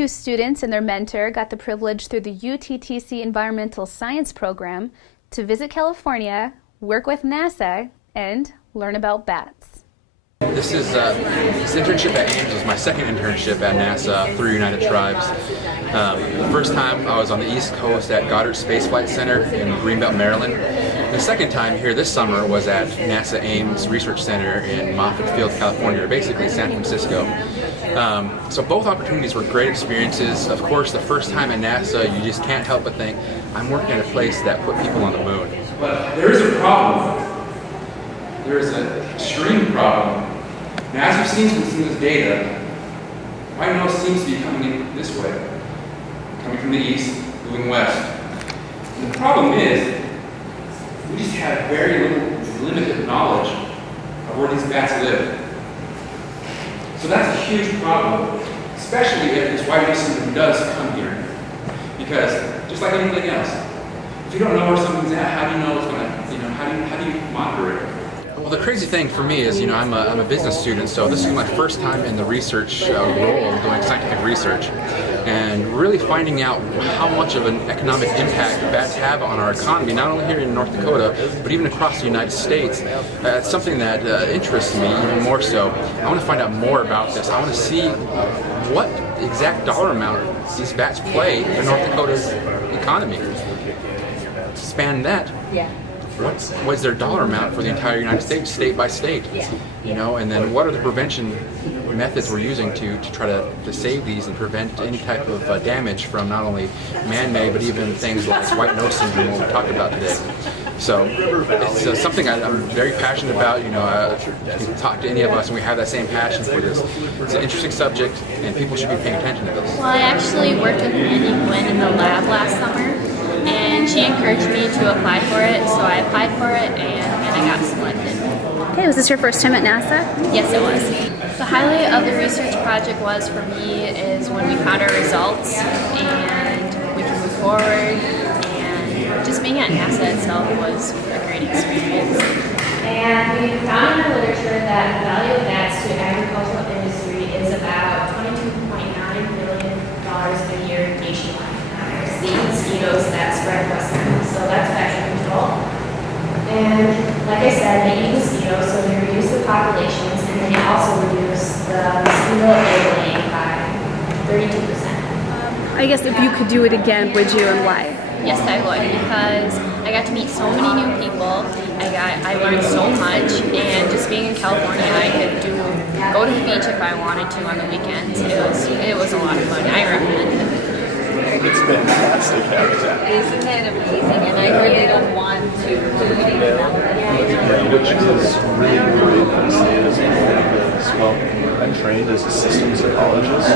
Two students and their mentor got the privilege through the UTTC Environmental Science Program to visit California, work with NASA, and learn about bats. This internship at Ames was my second internship at NASA through United Tribes. The first time I was on the East Coast at Goddard Space Flight Center in Greenbelt, Maryland. The second time here this summer was at NASA Ames Research Center in Moffett Field, California, or basically San Francisco. So both opportunities were great experiences. Of course, the first time at NASA, you just can't help but think, I'm working at a place that put people on the moon. But there is a problem. There is an extreme problem. Now, as you've seen from this data, white nose seems to be coming in this way, coming from the east, moving west. And the problem is, we just have very limited knowledge of where these bats live. So that's a huge problem, especially if this white nose syndrome does come here. Because just like anything else, if you don't know where something's at, how do you know it's going to, how do you monitor it? Well, the crazy thing for me is, I'm a business student, so this is my first time in the research role doing scientific research, and really finding out how much of an economic impact bats have on our economy, not only here in North Dakota, but even across the United States. It's something that interests me even more so. I want to find out more about this. I want to see what exact dollar amount these bats play in North Dakota's economy. Span that. What was their dollar amount for the entire United States, state by state? And then what are the prevention methods we're using to try to save these and prevent any type of damage from not only man-made, but even things like white nose syndrome, what we talked about today. So it's something I'm very passionate about. You can talk to any of us and we have that same passion for this. It's an interesting subject and people should be paying attention to this. Well, I actually worked with Mandy Gwynn in the lab last summer, and she encouraged me to apply for it, so I applied for it and I got selected. Okay, was this your first time at NASA? Yes, it was. The highlight of the research project was, for me, is when we found our results and we could move forward, and just being at NASA itself was a great experience. And we found in the literature that the value of bats to the agricultural industry is about $22.9 billion a year nationwide. The mosquitoes that spread western, so that's vector control. And like I said, they eat mosquitoes, so they reduce the populations, and then they also reduce the mosquito egg laying by 32%. I guess if you could do it again, would you, and why? Yes, I would, because I got to meet so many new people. I learned so much, and just being in California, I could go to the beach if I wanted to on the weekends. It was a lot of fun. I recommend it. It's fantastic habitat. Isn't it amazing? And I heard they don't want to do it anymore. Which is really great for the state as a whole, because, well, I'm trained as a systems ecologist,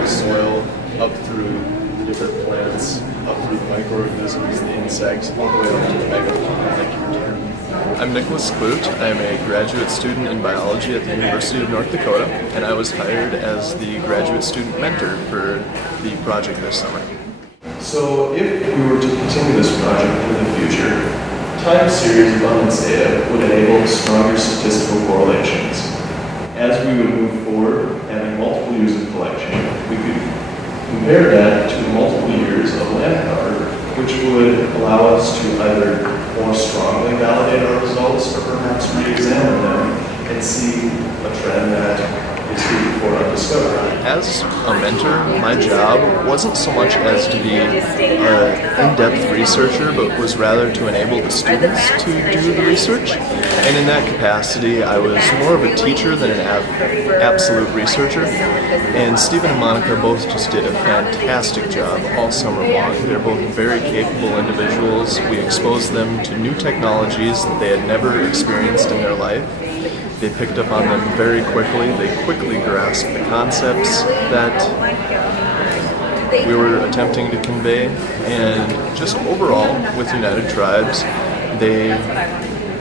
the soil up through the different plants, up through the microorganisms, the insects, all the way up to the megafauna. Thank you, Karen. I'm Nicholas Clute. I'm a graduate student in biology at the University of North Dakota, and I was hired as the graduate student mentor for the project this summer. So if we were to continue this project in the future, time series abundance data would enable stronger statistical correlations. As we would move forward, having multiple years of collection, we could compare that to multiple years of land cover, which would allow us to either more strongly validate our results or perhaps re-examine them and see a trend that is heretofore undiscovered. As a mentor, my job wasn't so much as to be an in-depth researcher, but was rather to enable the students to do the research. And in that capacity, I was more of a teacher than an absolute researcher. And Stephen and Monica both just did a fantastic job all summer long. They're both very capable individuals. We exposed them to new technologies that they had never experienced in their life. They picked up on them very quickly. They quickly grasped the concepts that we were attempting to convey. And just overall, with United Tribes, they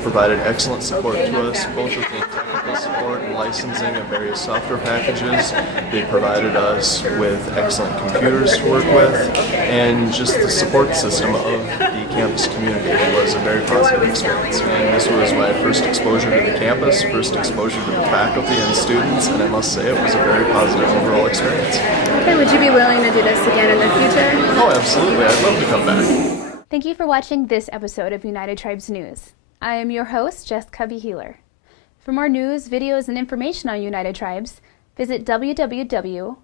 provided excellent support to us, both with the technical support and licensing of various software packages. They provided us with excellent computers to work with, and just the support system of the campus community was a very positive experience. And this was my first exposure to the campus, first exposure to the faculty and students, and I must say it was a very positive overall experience. Okay, would you be willing to do this again in the future? Oh, absolutely. I'd love to come back. Thank you for watching this episode of United Tribes News. I am your host, Jessica B. Healer. For more news, videos, and information on United Tribes, visit www.uttc.edu.